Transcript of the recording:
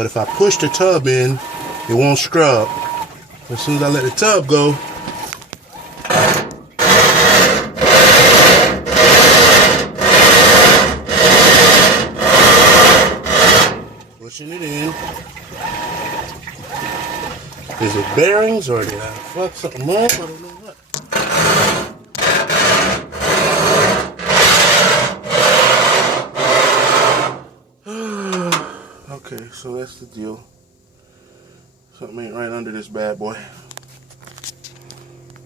But if I push the tub in, it won't scrub. As soon as I let the tub go, pushing it in. Is it bearings or did I fuck something up? I don't know what. Okay, so that's the deal. Something ain't right under this bad boy.